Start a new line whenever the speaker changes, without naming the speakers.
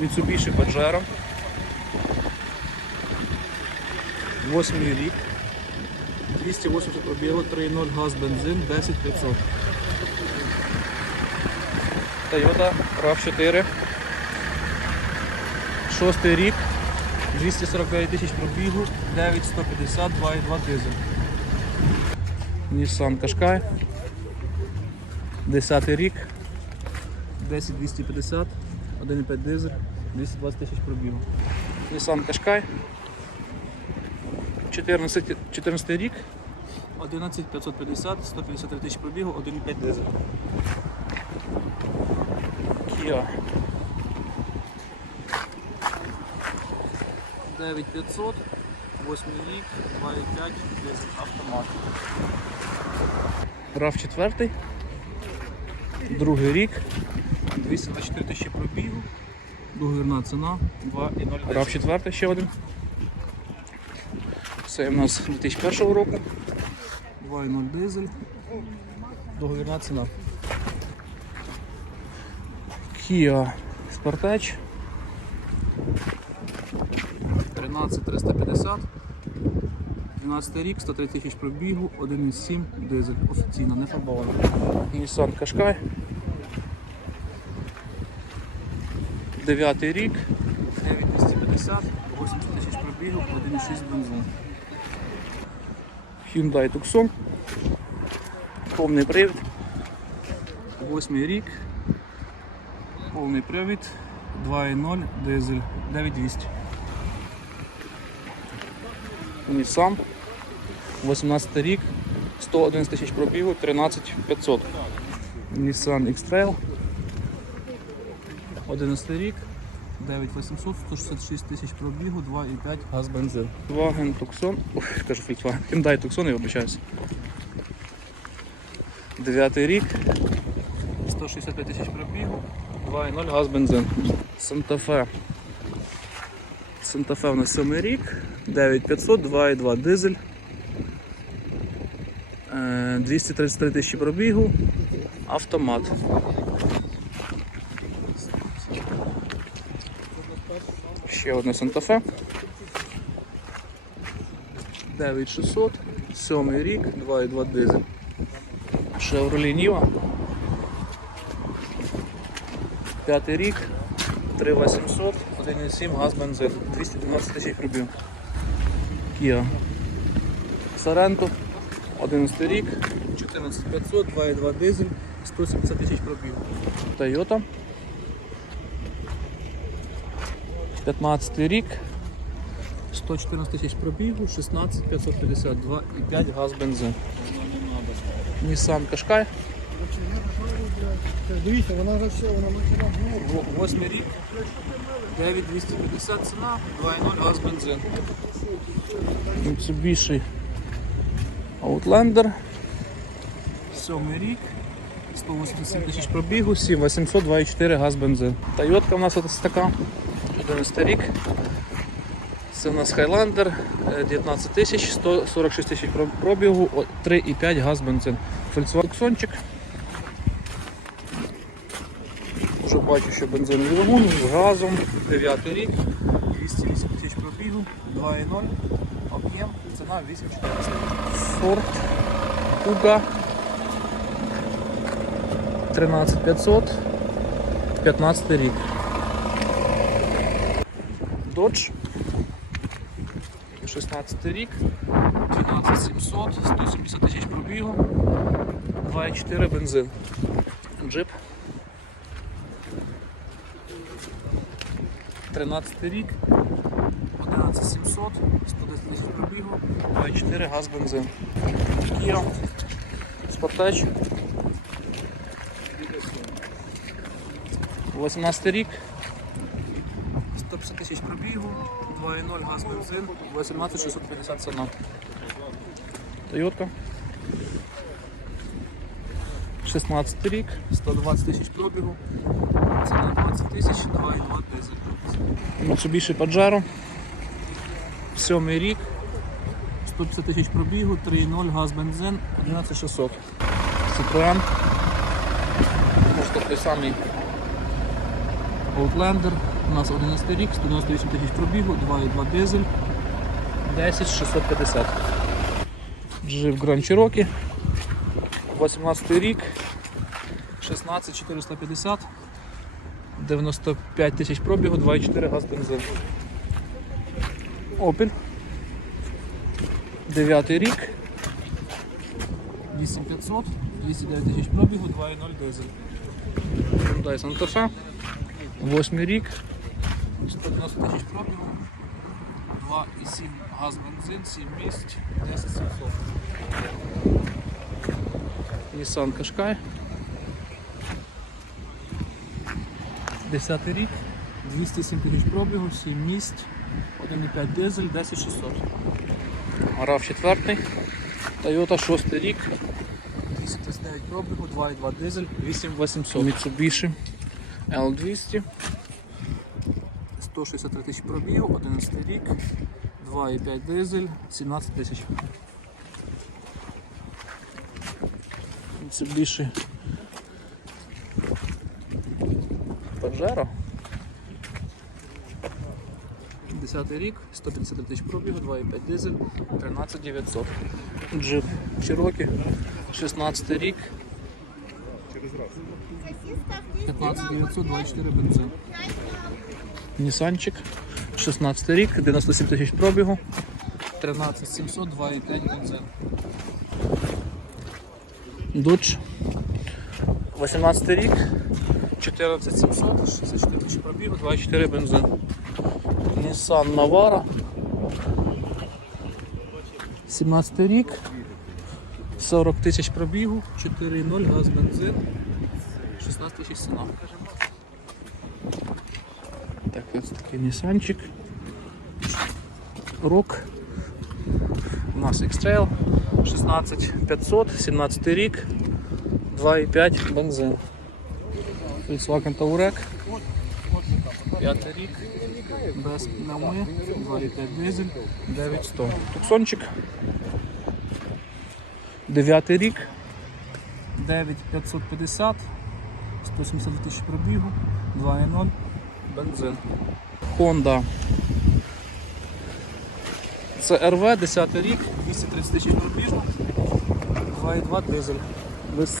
Mitsubishi Pajero. Восьмий рік. 280 пробігу, 3.0 газ, бензин, 10500. Toyota RAV4. Шостий рік. 249 тисяч пробігу, 9150, 2.2 дизель. Nissan Qashqai. 10 рік. 10250, 1.5 дизель, 220 тисяч пробігу. Nissan Qashqai. 14, 14 рік. 11550, 153 тисячі пробігу, 1.5 дизель. Kia. 9500, 8 рік, 2.5 дизель автомат. RAV 4. Другий рік. 224 тисячі пробігу. Договірна ціна 2,0. RAV 4 ще один. Це у нас 2001 року. 2,0 дизель. Договірна ціна. Kia Sportage. 13350. 12 рік, 103 тисяч пробігу, 1,7 дизель. Офіційно, не фарбовано. Nissan Qashqai. 9 рік, 9250, 80 тисяч пробігу, 1,6 бензин. Hyundai Tucson. Повний привід. 8 рік. Повний привід. 2.0 дизель 9200. Nissan. 18 рік. 111 тисяч пробігу, 13500. Nissan X-Trail. 11 рік. 9800, 166 тисяч пробігу, 2,5 газ бензин. Volkswagen Tucson, ой, кажу Volkswagen, Hyundai Tucson, я вибачаюся. 9 рік, 165 тисяч пробігу, 2,0 газ бензин. Santa Fe у нас 7 рік, 9500, 2,2 дизель. Е, 233 тисячі пробігу, автомат. Ще одне Fe. 9600, 7 рік, 2,2 дизель. Chevrolet Niva. 5 рік, 3800, 1,7 газ бензин, 212 тисяч пробіг. Kia Sorento, 11 рік, 14500, 2,2 дизель, 170 тисяч пробіг. Toyota. 15 рік, 114 тисяч пробігу, 16 552 і 5 газ бензин. Nissan Qashqai,
Дивіться, вона вже все, вона максимум норм.
8 рік, 9250 ціна, 2,0 газ бензин. Mitsubishi Outlander, 7 рік, 187 тисяч пробігу, 7800, 2,4 газ бензин. Toyota у нас ось така, 11 рік. Це у нас е, 19 тисяч, 146 тисяч пробігу, 3,5 газ бензин. Tucsonчик. Вже бачу, що бензиновий двигун з газом, 9 рік, 208 тисяч пробігу, 2,0, об'єм, ціна 8400. Ford Kuga 13500, 15 рік. Dodge. 16 рік, 12700, 170 тисяч пробігу, 2,4 бензин. Джип. 13 рік, 11700, 110 тисяч пробігу, 2,4 газ бензин. Kia. Sportage. 18 рік, 150 тисяч пробігу, 2,0 газ бензин, 18650 ціна. Toyota. 16 рік, 120 тисяч пробігу, ціна 20 тисяч, 2,2 дизель. Mitsubishi Pajero. 7 рік, 150 тисяч пробігу, 3,0 газ бензин, 11600. Citroen. Може той самий Outlander У нас 11 рік, 198 тисяч пробігу, 2,2 дизель, 10 650. Джип Grand Cherokee, 18 рік, 16 450, 95 тисяч пробігу, 2,4 газ бензин. Opel. 9 рік, 8500, 209 тисяч пробігу, 2,0 дизель. Hyundai Santa Fe, 8 рік, 190 тисяч пробігу, 2,7 газ бензин, 7 місць, 10700. Nissan Qashqai. 10 рік, 207 тисяч пробігу, 7 місць, 1,5 дизель, 10600. RAV 4, Toyota 6 рік, 239 пробігу, 2,2 дизель, 8800. Mitsubishi L200, 163 тисячі пробігу, 11 рік, 2,5 дизель, 17 тисяч. Mitsubishi Pajero. 10 рік, 153 тисяч пробігу, 2,5 дизель, 13 900. Джип Cherokee, 16 рік, 15 900, 24 бензин. Нісанчик, 16 рік, 97 тисяч пробігу, 13 700, 2,5 бензин. Dodge, 18 рік, 14 700, 64 тисячі пробігу, 24 бензин. Nissan Navara. 17 рік. 40 тисяч пробігу, 4.0 газ бензин, 16 тисяч ціна. Так, ось такий Нісанчик. Рок. У нас X-Trail 16500, 17 рік, 2,5 бензин. Volkswagen Touareg. 5 рік, без пневми, 2,5 дизель, 9100. Туксончик. 9 рік, 9550, 170 тисяч пробігу, 2,0, бензин. Honda. Це РВ, 10 рік, 230 тисяч пробігу, 2,2 дизель.